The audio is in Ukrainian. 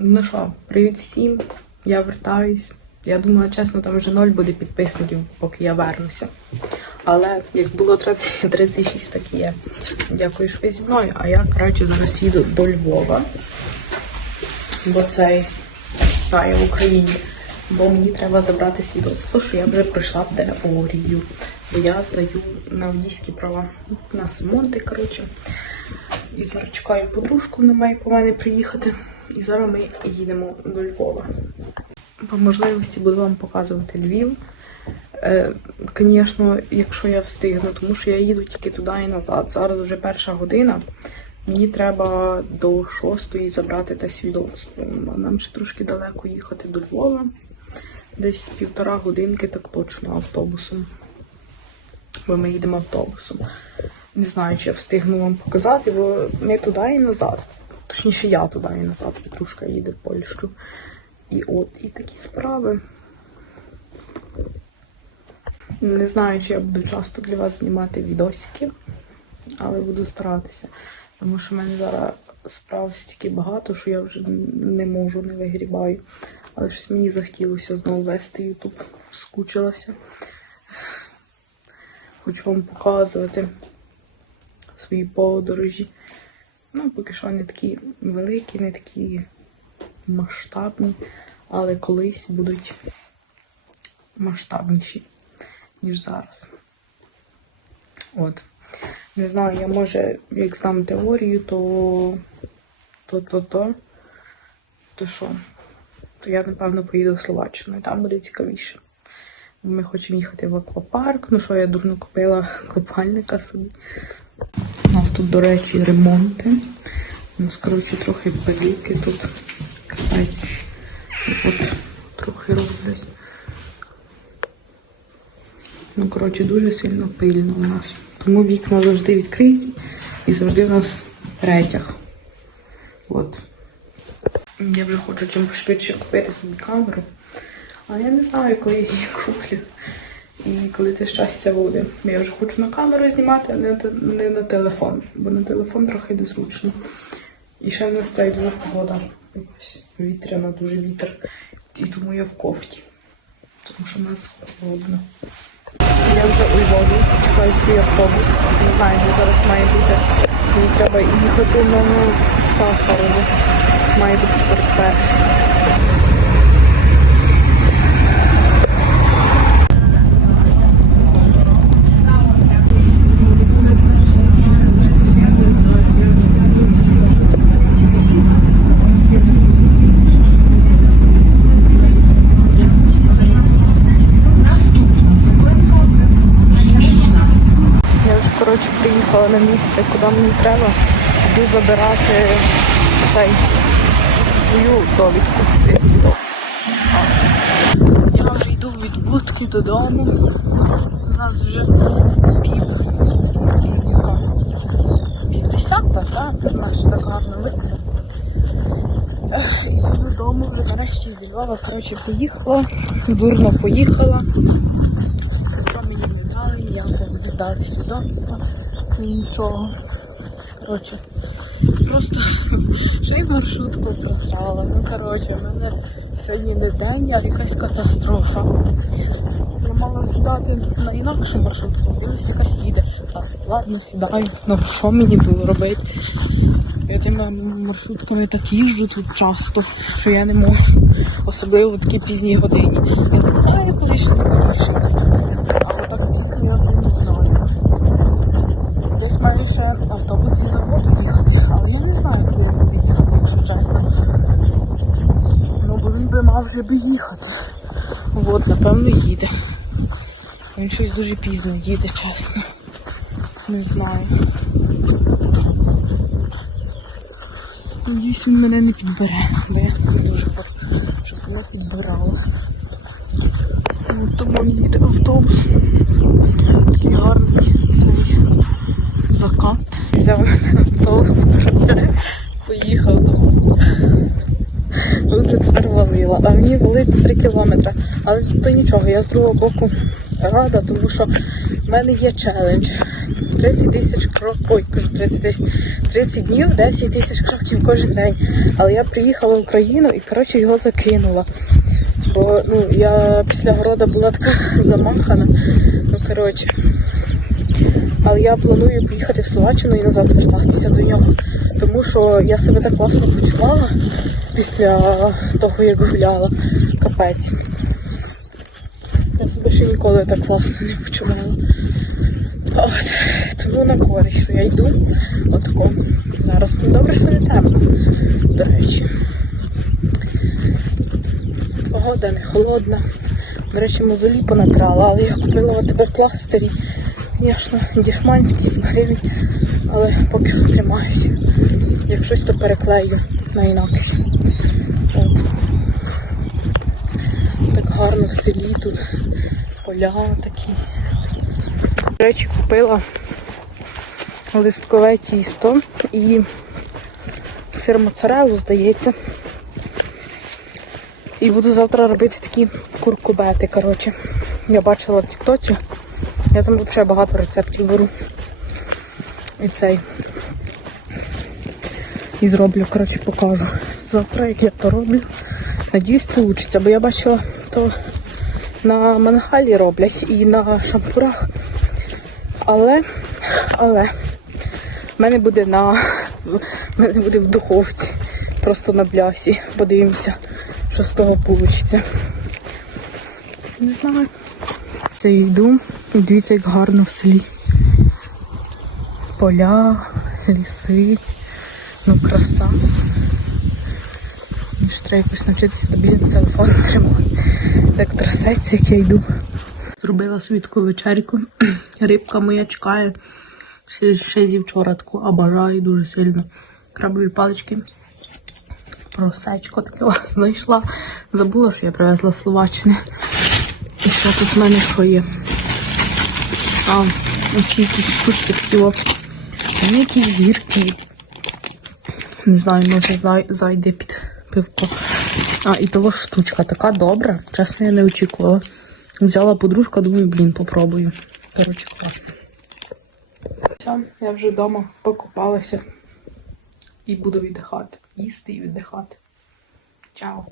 Ну що, привіт всім. Я вертаюсь. Я думала, чесно, там вже ноль буде підписників, поки я вернуся. Але як було 30, 36, так і є. Дякую, що ви зі мною. А я, коротше, зараз їду до Львова. Бо цей та, я в Україні. Бо мені треба забрати свідоцтво, що я вже пройшла теорію. Бо я здаю на водійські права. У нас ремонти, коротше. І зараз чекаю подружку, вона має по мене приїхати. І зараз ми їдемо до Львова. По можливості буду вам показувати Львів. Е, Звісно, якщо я встигну, тому що я їду тільки туди і назад. Зараз вже перша година. Мені треба до шостої забрати те свідоцтво. Нам ще трошки далеко їхати до Львова. Десь півтора годинки, так точно, автобусом. Бо ми їдемо автобусом. Не знаю, чи я встигну вам показати, бо ми туди і назад. Точніше, я туди і назад. Петрушка їде в Польщу. І от, і такі справи. Не знаю, чи я буду часто для вас знімати відосики, але буду старатися. Тому що в мене зараз справ стільки багато, що я вже не можу, не вигрібаю. Але щось мені захотілося знову вести Ютуб. Скучилася. Хочу вам показувати свої подорожі. Ну, поки що не такі великі, не такі масштабні, але колись будуть масштабніші, ніж зараз. От. Не знаю, я може, як знам теорію, то то, то, то, то що? То я, напевно, поїду в Словаччину, і там буде цікавіше. Ми хочемо їхати в аквапарк. Ну що, я дурно купила купальника собі. Тут, до речі, ремонти. У нас, коротше, трохи пилюки тут. Капець. От трохи роблять. Ну, коротше, дуже сильно пильно у нас. Тому вікна завжди відкриті і завжди у нас ретяг. От. Я вже хочу чим пошвидше купити собі камеру. Але я не знаю, коли я її куплю. І коли те щастя буде. Я вже хочу на камеру знімати, а не, на телефон. Бо на телефон трохи незручно. І ще в нас ця дуже погода. Вітряна, дуже вітер. І тому я в кофті. Тому що в нас холодно. Я вже у Львові, чекаю свій автобус. Не знаю, де зараз має бути. Мені треба їхати на Сахарову. Має бути 41. Я вже, коротше, приїхала на місце, куди мені треба. Йду забирати цей свою довідку, своє свідоцтво. Я вже йду від будки додому. У нас вже пів. яка? Пів десята, так? Наш так гарно видно. Йду додому, вже нарешті зі Львова, коротше, поїхала. Дурно поїхала. Що мені не дали, ніякого не дали свідоцтва, нічого. Коротше, просто ще й маршрутку просрала. Ну, коротше, в мене сьогодні не день, а якась катастрофа. Я мала сідати на інакшу маршрутку, дивлюсь, якась їде. Так, ладно, сідаю. Ну, що мені було робити? Я тими маршрутками так їжджу тут часто, що я не можу. Особливо в такі пізні годині. Я не знаю, коли ще скоріше. Але так дійсно я вже не знаю. Десь маю ще автобус зі заводу їхати, але я не знаю, коли він буде їхати, якщо чесно. Ну, бо він би мав вже би їхати. От, напевно, їде. Він щось дуже пізно їде, чесно. Не знаю. Надіюсь, він мене не підбере, бо я не дуже хочу, щоб мене підбирало. От Тому їде автобус. Такий гарний цей закат. Взяв автобус, поїхав. Вже тепер валила. А мені валити 3 кілометри. Але то нічого, я з другого боку рада, тому що У мене є челендж. 30 тисяч кроків. Ой, кажу 30 тисяч. 30 днів, 10 тисяч кроків кожен день. Але я приїхала в Україну і, коротше, його закинула. Бо ну, я після города була така замахана. Ну, коротше. Але я планую поїхати в Словаччину і назад вертатися до нього. Тому що я себе так класно почувала після того, як гуляла. Капець. Я себе ще ніколи так класно не почувала. От. Тому на користь, що я йду. Отако. Зараз. Ну добре, що не темно. До речі. Погода не холодна. До речі, мозолі понабрала, але я купила тебе пластирі. Звісно, дішманські 7 гривень, але поки що тримаюся. Як щось, то переклею на інакше. От. Так гарно в селі тут. Поля такі. До речі, купила листкове тісто і сир моцарелу, здається. І буду завтра робити такі куркубети, коротше. Я бачила в Тіктоці. Я там взагалі багато рецептів беру. І цей. І зроблю, коротше, покажу. Завтра, як я то роблю. Надіюсь, вийде, бо я бачила то на мангалі роблять і на шампурах. Але, але в мене буде на в мене буде в духовці. Просто на блясі. Подивимося, що з того вийде. Не знаю. Це йду. Дивіться, як гарно в селі. Поля, ліси. Ну, краса. Ж треба якось навчитися стабільно телефон тримати. Трясеться, як я йду. Зробила собі таку вечерку. Рибка моя чекає. Ще, зі вчора таку обожаю дуже сильно. Крабові палички. Просечко таке знайшла. Забула, що я привезла Словаччини. І що тут в мене що є? А, ось якісь штучки такі о. Вони якісь гіркі. Не знаю, може зай, зайде під пивко. А, і того штучка така добра. Чесно, я не очікувала. Взяла подружка, думаю, блін, попробую. Коротше, класно. Все, я вже вдома покупалася. І буду віддихати. Їсти і віддихати. Чао.